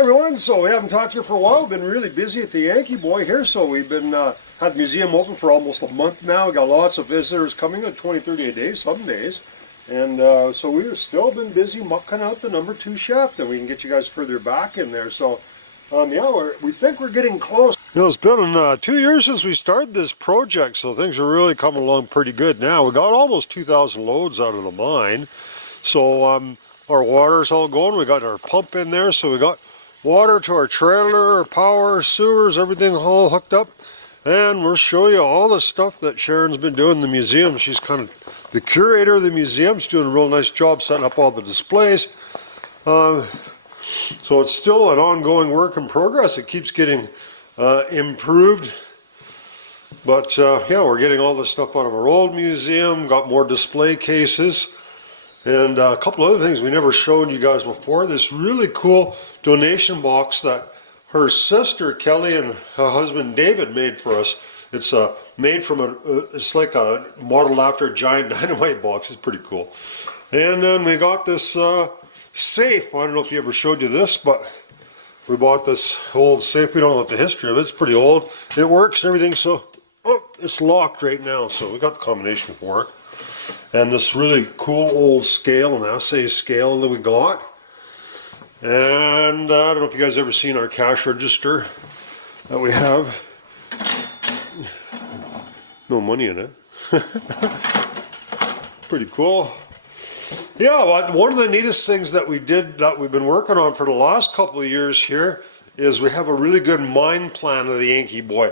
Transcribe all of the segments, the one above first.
everyone, so we haven't talked here for a while. We've been really busy at the Yankee Boy here, so we've been had the museum open for almost a month now. We got lots of visitors coming, like 20, 30 a day some days. And so we've still been busy mucking out the number 2 shaft, and we can get you guys further back in there. So yeah, we think we're getting close. You know, it's been 2 years since we started this project, so things are really coming along pretty good now. We got almost 2,000 loads out of the mine. So our water's all going. We got our pump in there, so we got water to our trailer, our power, sewers, everything all hooked up. And we'll show you all the stuff that Sharon's been doing in the museum. She's kind of the curator of the museum. She's doing a real nice job setting up all the displays. So it's still an ongoing work in progress. It keeps getting improved. But yeah, we're getting all this stuff out of our old museum, got more display cases. And a couple other things we never showed you guys before. This really cool donation box that her sister Kelly and her husband David made for us. It's made from it's like a modeled after a giant dynamite box. It's pretty cool. And then we got this safe. I don't know if he ever showed you this, but we bought this old safe. We don't know what the history of it. It's pretty old. It works and everything, so it's locked right now. So we got the combination for it. And this really cool old scale, an assay scale that we got. And I don't know if you guys ever seen our cash register that we have. No money in it. Pretty cool. Yeah, well, one of the neatest things that we've been working on for the last couple of years here is we have a really good mine plan of the Yankee Boy.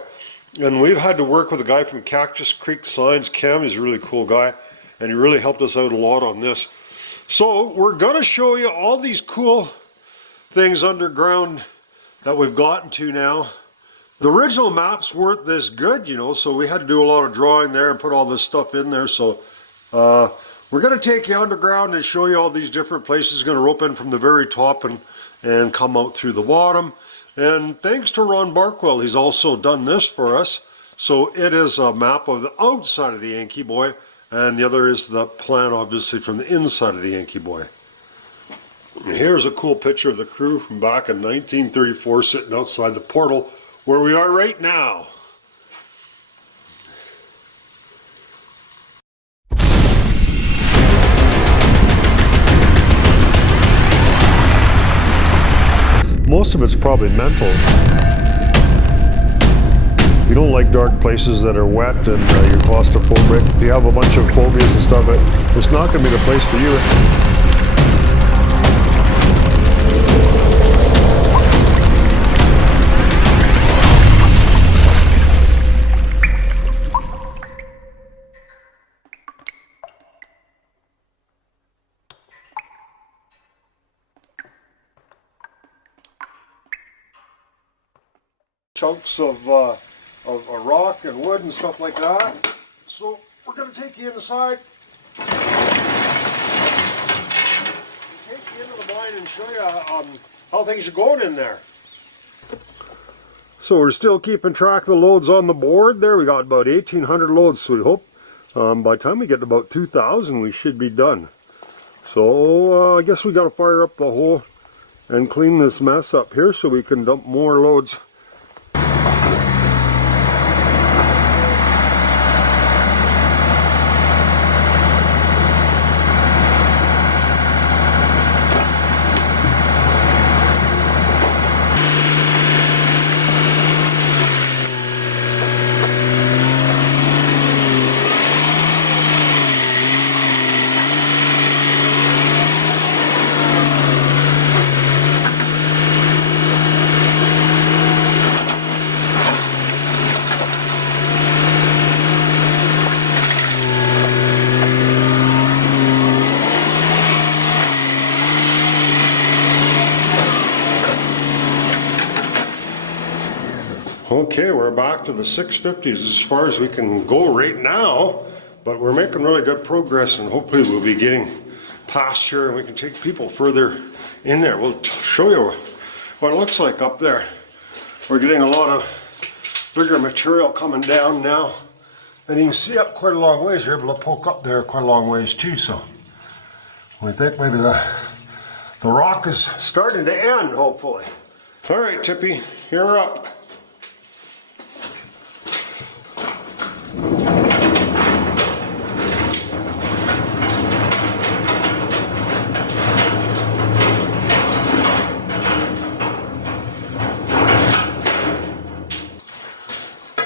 And we've had to work with a guy from Cactus Creek Signs, Cam. He's a really cool guy. And he really helped us out a lot on this. So we're going to show you all these cool things underground that we've gotten to now. The original maps weren't this good, you know, so we had to do a lot of drawing there and put all this stuff in there. So we're going to take you underground and show you all these different places. Going to rope in from the very top and come out through the bottom. And thanks to Ron Barkwell, he's also done this for us. So it is a map of the outside of the Yankee Boy. And the other is the plan, obviously, from the inside of the Yankee Boy. And here's a cool picture of the crew from back in 1934 sitting outside the portal where we are right now. Most of it's probably mental. You don't like dark places that are wet and you're claustrophobic. You have a bunch of phobias and stuff. It's not going to be the place for you. Chunks of rock and wood and stuff like that. So we're going to take you inside, take you into the mine and show you how things are going in there. So we're still keeping track of the loads on the board there. We got about 1,800 loads, so we hope by the time we get to about 2,000 we should be done. So I guess we got to fire up the hole and clean this mess up here so we can dump more loads. Okay, we're back to the 650s as far as we can go right now, but we're making really good progress and hopefully we'll be getting past here and we can take people further in there. We'll show you what it looks like up there. We're getting a lot of bigger material coming down now, and you can see up quite a long ways. You're able to poke up there quite a long ways too, so we think maybe the rock is starting to end, hopefully. All right, Tippy, you're up.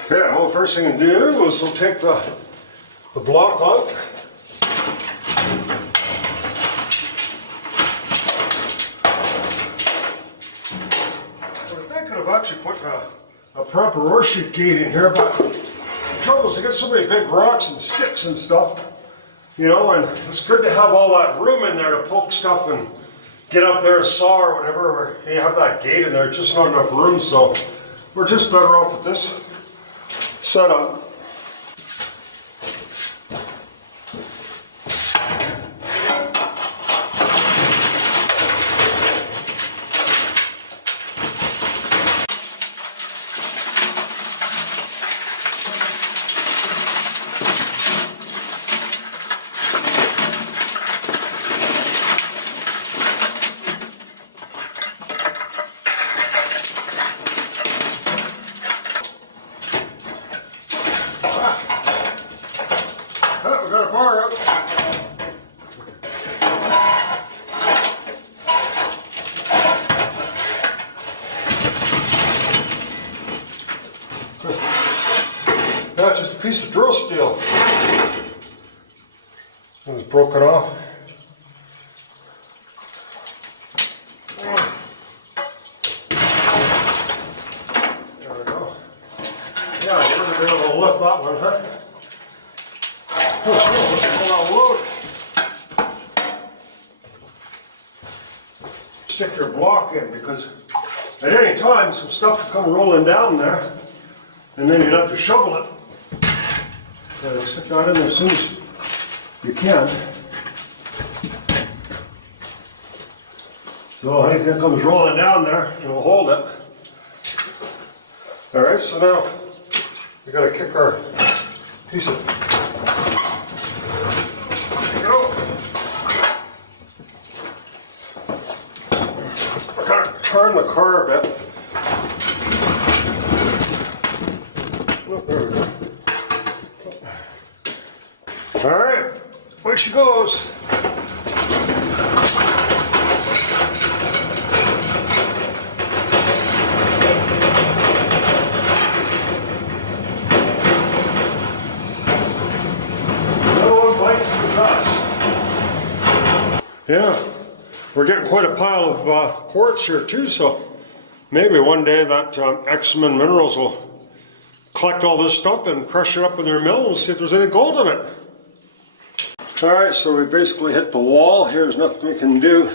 Yeah, well, first thing to do is we'll take the block out. We're thinking of actually putting a proper ore chute gate in here, but the trouble is to get so many big rocks and sticks and stuff, you know, and it's good to have all that room in there to poke stuff and get up there and saw or whatever. You have that gate in there, it's just not enough room, so we're just better off with this setup. Oh, we got a bar up. That's just a piece of drill steel. It was broken off. There we go. Yeah, you would have been able to lift that one, huh? Stick your block in, because at any time some stuff could come rolling down there and then you'd have to shovel it. So stick that in there as soon as you can. So anything that comes rolling down there, it'll hold it. Alright, so now we gotta kick our piece of turn the car a bit. Oh, there we go. All right, away she goes. No one bites the dust. Yeah. We're getting quite a pile of quartz here too, so maybe one day that Excavating Minerals will collect all this stuff and crush it up in their mill and see if there's any gold in it. Alright, so we basically hit the wall. Here's nothing we can do.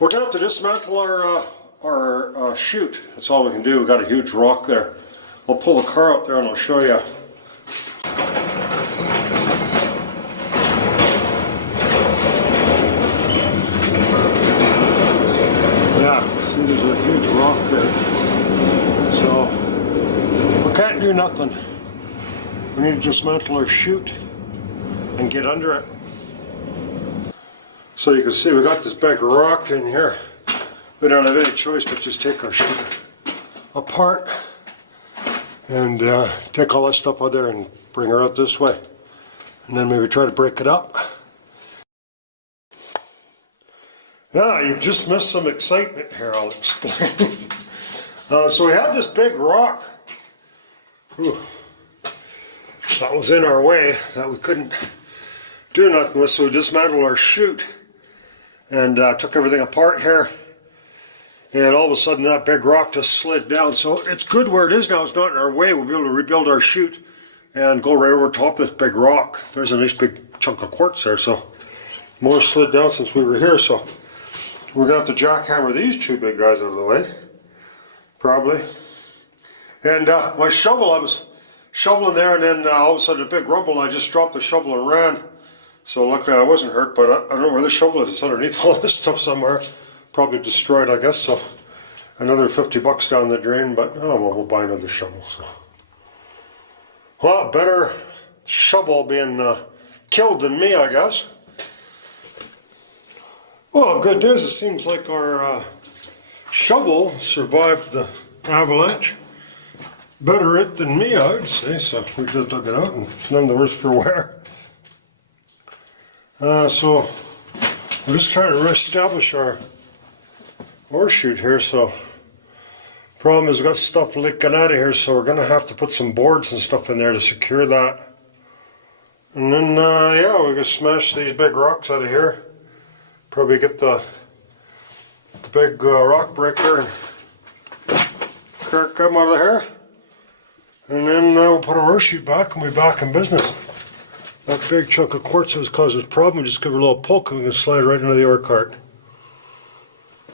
We're going to have to dismantle our chute. That's all we can do. We've got a huge rock there. I'll pull the car out there and I'll show you. There's a huge rock there, so we can't do nothing. We need to dismantle our chute and get under it. So you can see we got this big rock in here. We don't have any choice but just take our chute apart and take all that stuff out there and bring her out this way, and then maybe try to break it up. Yeah, you've just missed some excitement here, I'll explain. So we had this big rock that was in our way that we couldn't do nothing with, so we dismantled our chute and took everything apart here. And all of a sudden that big rock just slid down. So it's good where it is now, it's not in our way. We'll be able to rebuild our chute and go right over top of this big rock. There's a nice big chunk of quartz there, so more slid down since we were here, so we're going to have to jackhammer these two big guys out of the way, probably. And my shovel, I was shoveling there, and then all of a sudden a big rumble, and I just dropped the shovel and ran. So luckily I wasn't hurt, but I don't know where the shovel is. It's underneath all this stuff somewhere. Probably destroyed, I guess, so another 50 bucks down the drain, but oh well, we'll buy another shovel. So, well, better shovel being killed than me, I guess. Well, good news, it seems like our shovel survived the avalanche. Better it than me, I would say. So we just took it out, and it's none the worse for wear. So we're just trying to reestablish our ore chute here. So problem is we've got stuff leaking out of here, so we're going to have to put some boards and stuff in there to secure that. And then, yeah, we're going to smash these big rocks out of here. Probably get the big rock breaker and crack them out of here. And then we'll put our ore chute back and we'll be back in business. That big chunk of quartz that was causing us a problem, we just give it a little poke and we can slide right into the ore cart.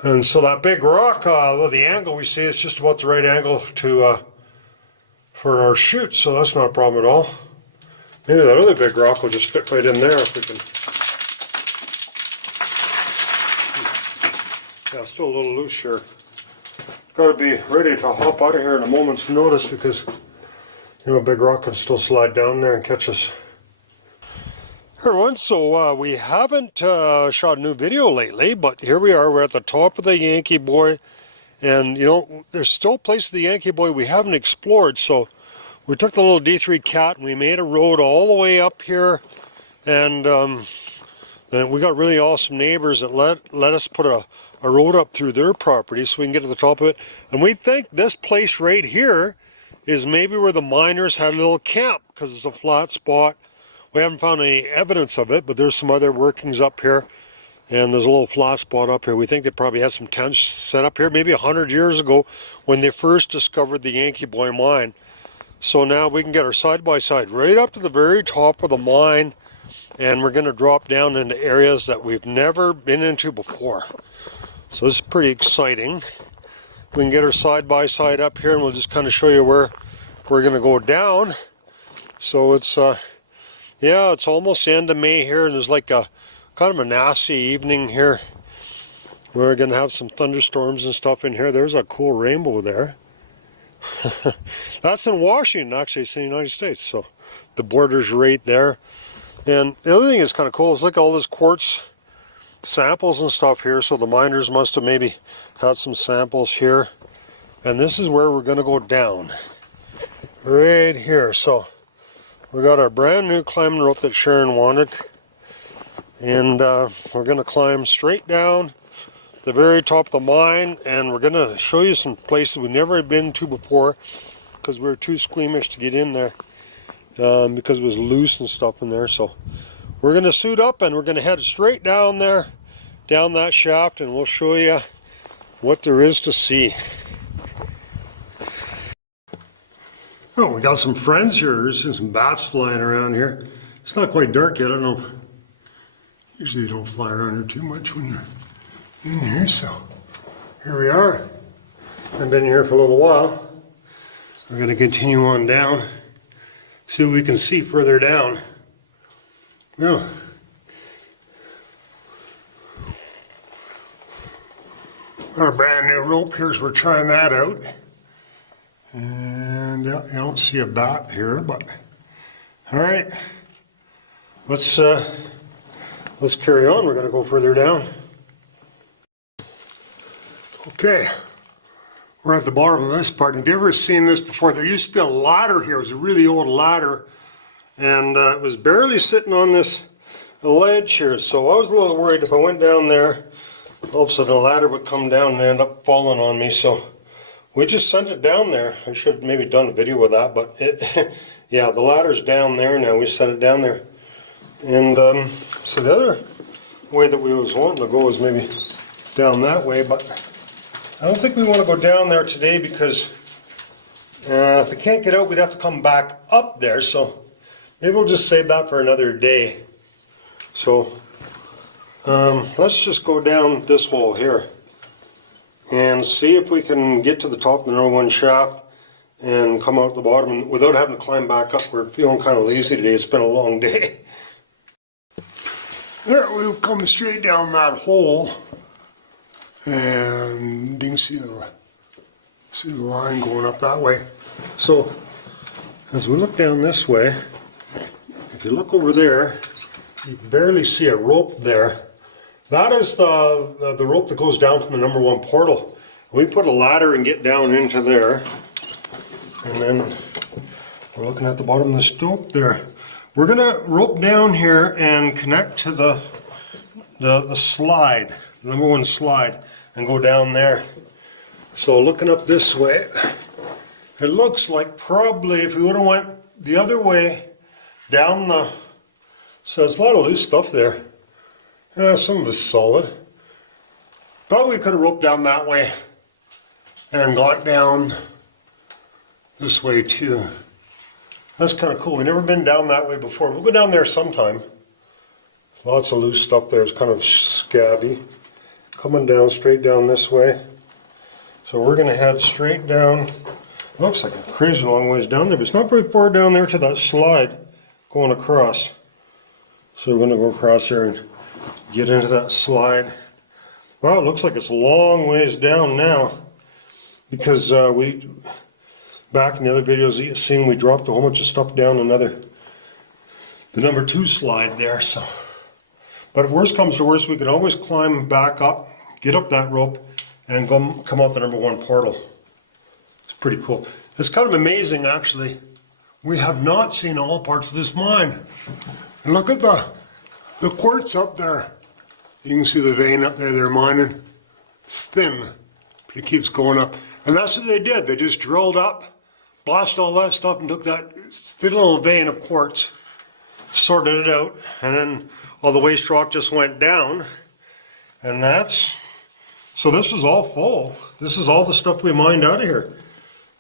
And so that big rock, well, the angle we see, it's just about the right angle to for our chute, so that's not a problem at all. Maybe that other big rock will just fit right in there if we can. Yeah, still a little loose here. Got to be ready to hop out of here in a moment's notice because, you know, a big rock can still slide down there and catch us. Hey everyone, so we haven't shot a new video lately, but here we are. We're at the top of the Yankee Boy, and you know, there's still places of the Yankee Boy we haven't explored. So we took the little D3 cat and we made a road all the way up here, and then we got really awesome neighbors that let us put a road up through their property so we can get to the top of it. And we think this place right here is maybe where the miners had a little camp because it's a flat spot. We haven't found any evidence of it, but there's some other workings up here, and there's a little flat spot up here. We think they probably had some tents set up here maybe 100 years ago when they first discovered the Yankee Boy Mine. So now we can get our side-by-side right up to the very top of the mine, and we're going to drop down into areas that we've never been into before. So this is pretty exciting. We can get our side-by-side up here, and we'll just kind of show you where we're going to go down. So it's yeah, it's almost the end of May here, and there's like a kind of a nasty evening here. We're going to have some thunderstorms and stuff in here. There's a cool rainbow there. That's in Washington, actually. It's in the United States, so the border's right there. And the other thing that's kind of cool is look at all this quartz samples and stuff here. So the miners must have maybe had some samples here. And this is where we're going to go down. Right here. So we got our brand new climbing rope that Sharon wanted, and we're going to climb straight down the very top of the mine, and we're going to show you some places we've never been to before because we were too squeamish to get in there because it was loose and stuff in there. So we're going to suit up and we're going to head straight down there, down that shaft, and we'll show you what there is to see. Oh, we got some friends here. There's some bats flying around here. It's not quite dark yet. I don't know. Usually they don't fly around here too much when you're in here. So here we are. I've been here for a little while. We're going to continue on down. See what we can see further down. Well, got a brand new rope here, so we're trying that out. And I don't see a bat here, but all right, let's carry on. We're going to go further down. Okay, we're at the bottom of this part. Have you ever seen this before? There used to be a ladder here. It was a really old ladder, and it was barely sitting on this ledge here. So I was a little worried if I went down there, all of a sudden the ladder would come down and end up falling on me. So we just sent it down there. I should have maybe done a video with that, but it, yeah, the ladder's down there now. We sent it down there. And so the other way that we was wanting to go is maybe down that way, but I don't think we want to go down there today because if we can't get out, we'd have to come back up there. So maybe we'll just save that for another day. So let's just go down this hole here and see if we can get to the top of the number one shaft and come out the bottom without having to climb back up. We're feeling kind of lazy today. It's been a long day. There, we've come straight down that hole, and you can see the line going up that way. So as we look down this way, if you look over there, you can barely see a rope there. That is the rope that goes down from the number one portal. We put a ladder and get down into there, and then we're looking at the bottom of the stope there. We're gonna rope down here and connect to the slide, the number one slide, and go down there. So looking up this way, it looks like probably if we would have went the other way down the, so it's a lot of loose stuff there. Yeah, some of it's solid. Probably could have roped down that way and got down this way too. That's kind of cool. We've never been down that way before. We'll go down there sometime. Lots of loose stuff there. It's kind of scabby. Coming down, straight down this way. So we're going to head straight down. Looks like a crazy long ways down there, but it's not very far down there to that slide going across. So we're going to go across there and get into that slide. Wow, it looks like it's a long ways down now, because we, back in the other videos you've seen, we dropped a whole bunch of stuff down the number 2 slide there. So, but if worse comes to worse, we can always climb back up, get up that rope, and come out the number 1 portal. It's pretty cool. It's kind of amazing, actually. We have not seen all parts of this mine. And look at the quartz up there. You can see the vein up there they're mining. It's thin, but it keeps going up. And that's what they did. They just drilled up, blasted all that stuff, and took that thin little vein of quartz, sorted it out, and then all the waste rock just went down. And that's, so this is all full. This is all the stuff we mined out of here.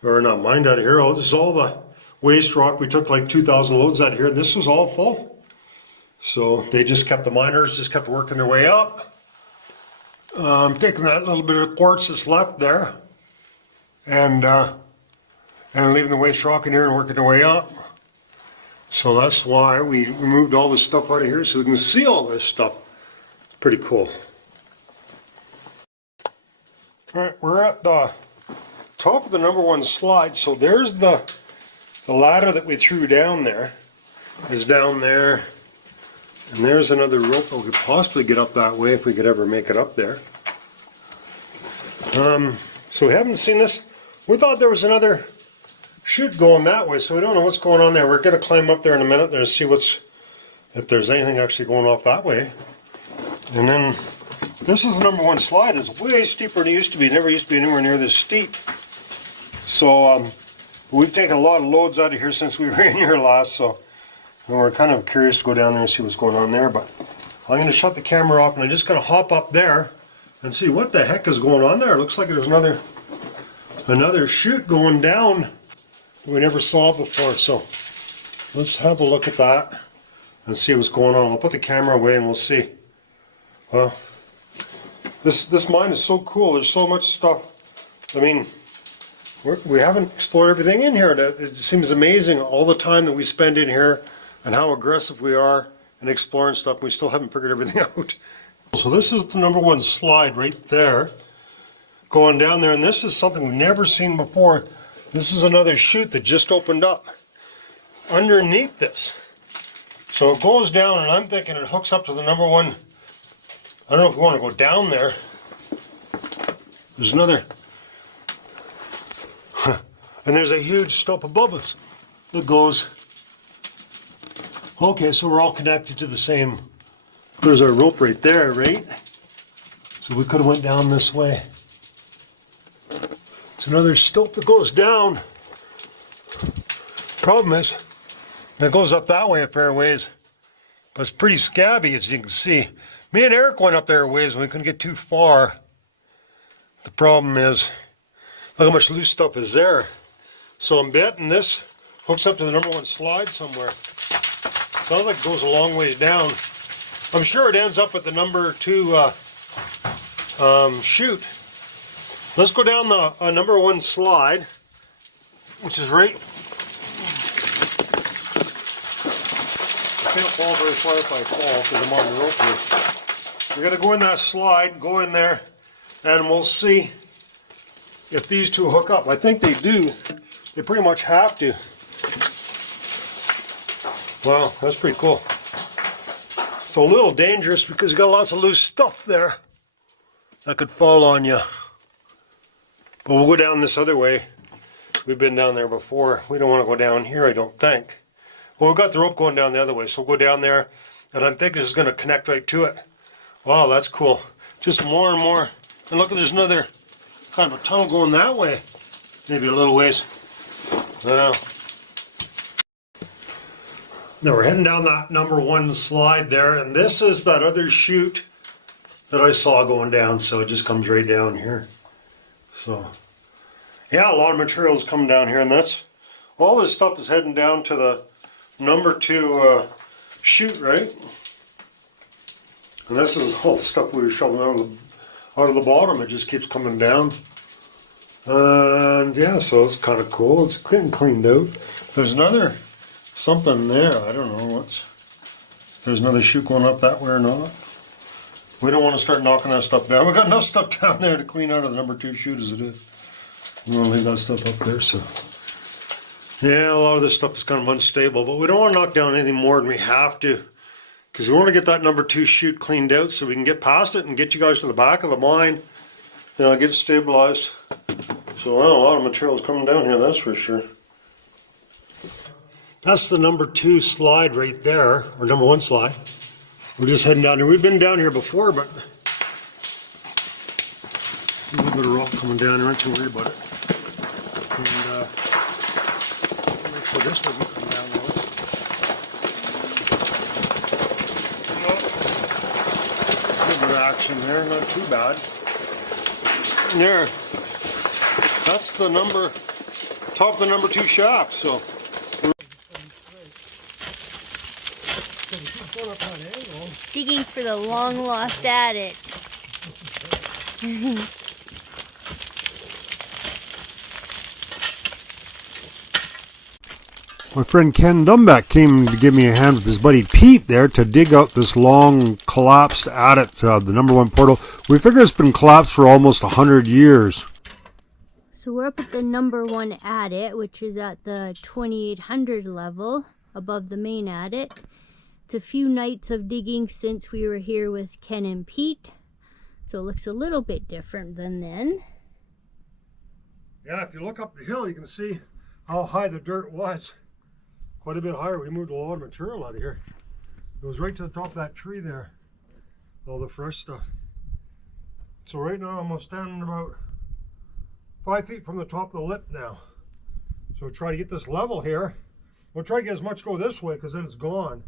Or not mined out of here, this is all the waste rock. We took like 2,000 loads out of here, and this was all full. So they just kept, the miners just kept working their way up. Taking that little bit of quartz that's left there, and leaving the waste rock in here and working their way up. So that's why we removed all this stuff out of here, so we can see all this stuff. It's pretty cool. All right, we're at the top of the number 1 slide. So there's the ladder that we threw down there, is down there. And there's another rope that we could possibly get up that way if we could ever make it up there. So we haven't seen this. We thought there was another chute going that way, so we don't know what's going on there. We're going to climb up there in a minute there and see if there's anything actually going off that way. And then this is the number 1 slide. It's way steeper than it used to be. It never used to be anywhere near this steep. So we've taken a lot of loads out of here since we were in here last, so and we're kind of curious to go down there and see what's going on there. But I'm going to shut the camera off, and I'm just going to hop up there and see what the heck is going on there. It looks like there's another chute going down that we never saw before. So let's have a look at that and see what's going on. I'll put the camera away and we'll see. Well, this mine is so cool. There's so much stuff. I mean, we haven't explored everything in here. It seems amazing all the time that we spend in here and how aggressive we are in exploring stuff. We still haven't figured everything out. So this is the number 1 slide right there, going down there, and this is something we've never seen before. This is another chute that just opened up underneath this. So it goes down, and I'm thinking it hooks up to the number 1. I don't know if we want to go down there. There's another, and there's a huge stope above us that goes. Okay, so we're all connected to the same. There's our rope right there, right? So we could have went down this way. It's another stope that goes down. Problem is, it goes up that way a fair ways, but it's pretty scabby, as you can see. Me and Eric went up there a ways and we couldn't get too far. The problem is, look how much loose stuff is there. So I'm betting this hooks up to the number 1 slide somewhere. Sounds like it goes a long ways down. I'm sure it ends up at the number 2 chute. Let's go down the number 1 slide, which is right. I can't fall very far if I fall because I'm on the rope here. We're going to go in that slide, go in there, and we'll see if these 2 hook up. I think they do. They pretty much have to. Wow, that's pretty cool. It's a little dangerous because you got lots of loose stuff there that could fall on you. But we'll go down this other way. We've been down there before. We don't want to go down here, I don't think. Well, we've got the rope going down the other way, so we'll go down there, and I'm thinking this is going to connect right to it. Wow, that's cool. Just more and more. And look, there's another kind of a tunnel going that way. Maybe a little ways. Now we're heading down that number 1 slide there, and this is that other chute that I saw going down, so it just comes right down here. So, yeah, a lot of material is coming down here, and that's all this stuff is heading down to the number 2 chute, right? And this is all the stuff we were shoveling out of the bottom. It just keeps coming down. And yeah, so it's kind of cool. It's cleaned out. There's another something there. I don't know what's. There's another chute going up that way or not. We don't want to start knocking that stuff down. We've got enough stuff down there to clean out of the number 2 chute as it is. We want to leave that stuff up there. So yeah, a lot of this stuff is kind of unstable, but we don't want to knock down anything more than we have to, because we want to get that number 2 chute cleaned out so we can get past it and get you guys to the back of the mine. Get it stabilized. So well, a lot of material is coming down here, that's for sure. That's the number 2 slide right there, or number 1 slide. We're just heading down here. We've been down here before, but a little bit of rock coming down here, aren't too worried about it. And make sure this doesn't come down though. A little bit of action there, not too bad. There. That's the top of the number 2 shaft, so. Digging for the long lost adit. My friend Ken Dumbeck came to give me a hand with his buddy Pete there to dig out this long collapsed adit, the number 1 portal. We figure it's been collapsed for almost 100 years. So we're up at the number 1 adit, which is at the 2800 level above the main adit. It's a few nights of digging since we were here with Ken and Pete, so it looks a little bit different than then. Yeah, if you look up the hill, you can see how high the dirt was. Quite a bit higher. We moved a lot of material out of here. It was right to the top of that tree there, all the fresh stuff. So right now I'm standing about 5 feet from the top of the lip now. So try to get this level here. We'll try to get as much go this way, because then it's gone.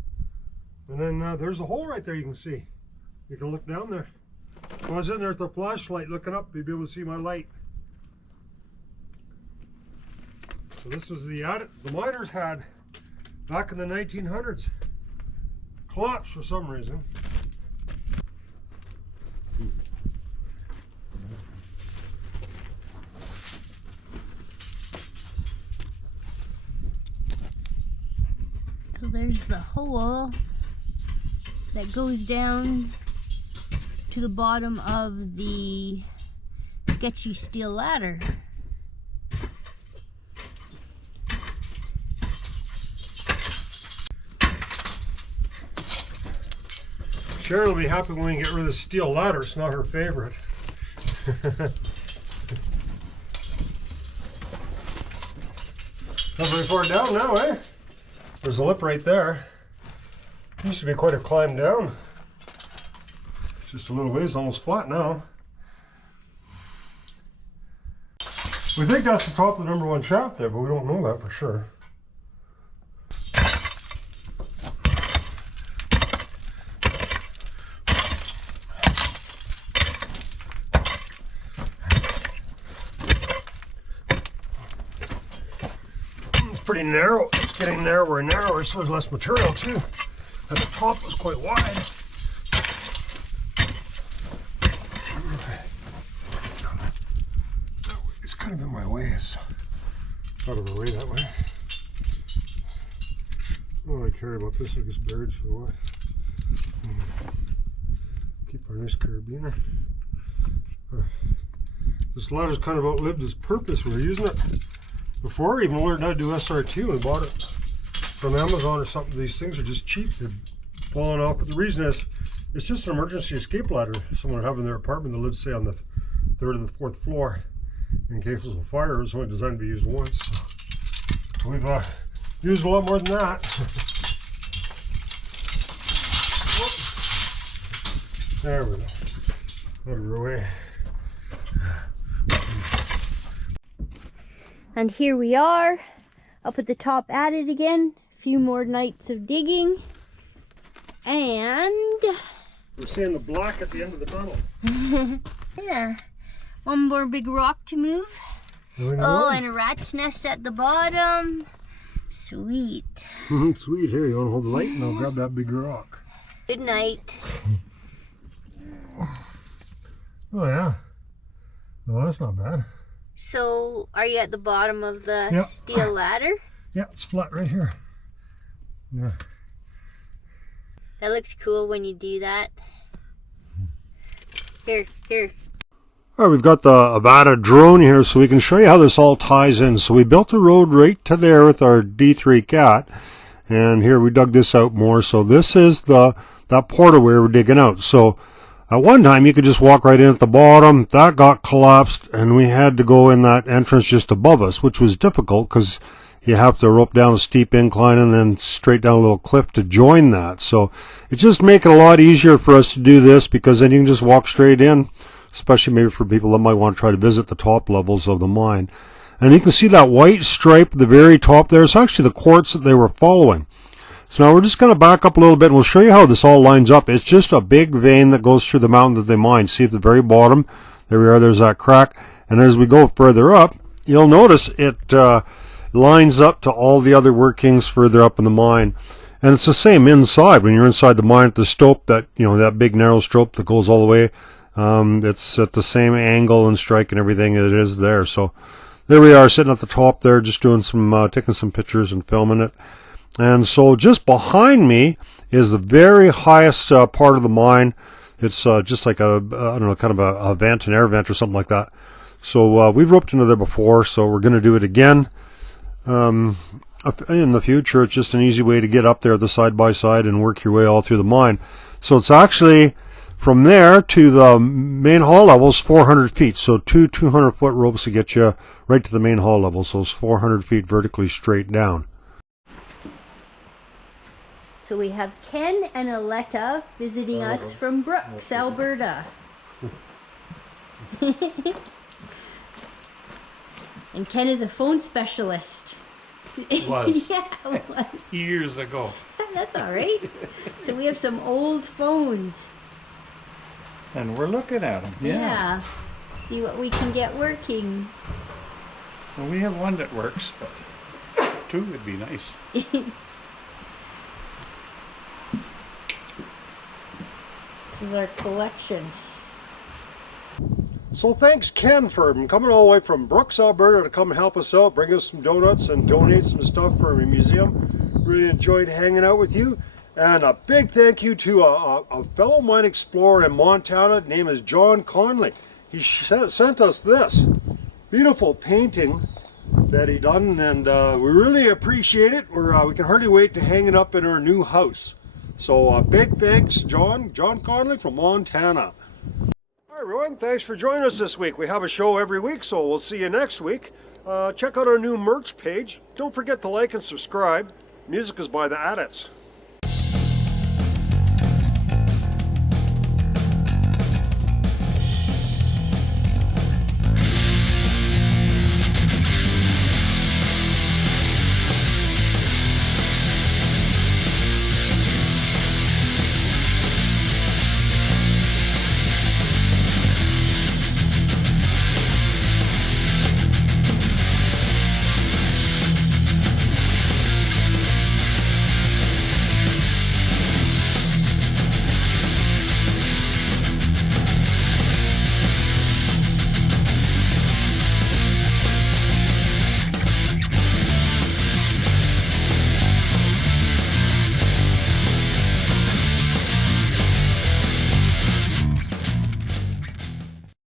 And then there's a hole right there you can see. You can look down there. If I was in there with the flashlight looking up, you'd be able to see my light. So this was the adit the miners had back in the 1900s. Collapsed for some reason. So there's the hole that goes down to the bottom of the sketchy steel ladder. Cheryl will be happy when we get rid of the steel ladder. It's not her favorite. Not very far down now, eh? There's a lip right there. Used to be quite a climb down. It's just a little ways, almost flat now. We think that's the top of the number 1 shaft there, but we don't know that for sure. It's pretty narrow. It's getting narrower and narrower, so there's less material too. At the top was quite wide. It's kind of in my way. It's out of the way that way. I don't really care about this. It gets buried for what? Keep our nice carabiner. This ladder's kind of outlived its purpose. We were using it before. Even learned how to do SRT. We bought it from Amazon or something. These things are just cheap. They're falling off. But the reason is, it's just an emergency escape ladder someone would have in their apartment that lives, say, on the 3rd or the 4th floor. in case of a fire. It's only designed to be used once. So we've used a lot more than that. There we go. Out of her way. And here we are, up at the top adit again. A few more nights of digging. And we're seeing the black at the end of the tunnel. yeah. One more big rock to move. Oh, and a rat's nest at the bottom. Sweet. Sweet. Here, you want to hold the light and I'll grab that big rock. Good night. Oh yeah. No, that's not bad. So, are you at the bottom of the steel ladder? Yeah, it's flat right here. Yeah. That looks cool when you do that. Here. All right, we've got the Avada drone here so we can show you how this all ties in. So we built a road right to there with our D3 cat. And here we dug this out more. So this is that portal where we're digging out. So at one time you could just walk right in at the bottom. That got collapsed and we had to go in that entrance just above us, which was difficult because you have to rope down a steep incline and then straight down a little cliff to join that. So it's just making it a lot easier for us to do this because then you can just walk straight in, especially maybe for people that might want to try to visit the top levels of the mine. And you can see that white stripe at the very top there. It's actually the quartz that they were following. So now we're just going to back up a little bit and we'll show you how this all lines up. It's just a big vein that goes through the mountain that they mine. See at the very bottom, there we are, there's that crack. And as we go further up, you'll notice it lines up to all the other workings further up in the mine. And it's the same inside. When you're inside the mine at the stope, that big narrow stope that goes all the way, it's at the same angle and strike and everything it is there. So there we are sitting at the top there, just doing some taking some pictures and filming it. And so just behind me is the very highest part of the mine. It's just like I don't know, kind of a vent, an air vent or something like that. So we've roped into there before, so we're going to do it again. In the future, it's just an easy way to get up there the side by side and work your way all through the mine. So it's actually from there to the main hall level is 400 feet. So two 200-foot ropes to get you right to the main hall level. So it's 400 feet vertically straight down. So we have Ken and Aletta visiting us from Brooks, Alberta. And Ken is a phone specialist. Was. Yeah, it was. Years ago. That's all right. So we have some old phones. And we're looking at them. Yeah. See what we can get working. Well, we have one that works, but two would be nice. This is our collection. So thanks Ken for coming all the way from Brooks, Alberta to come help us out, bring us some donuts and donate some stuff for the museum. Really enjoyed hanging out with you. And a big thank you to a fellow mine explorer in Montana. His name is John Conley. He sent us this beautiful painting that he done, and we really appreciate it. We can hardly wait to hang it up in our new house. So big thanks, John Conley from Montana. Hi everyone, thanks for joining us this week. We have a show every week, so we'll see you next week. Check out our new merch page. Don't forget to like and subscribe. Music is by the Adits.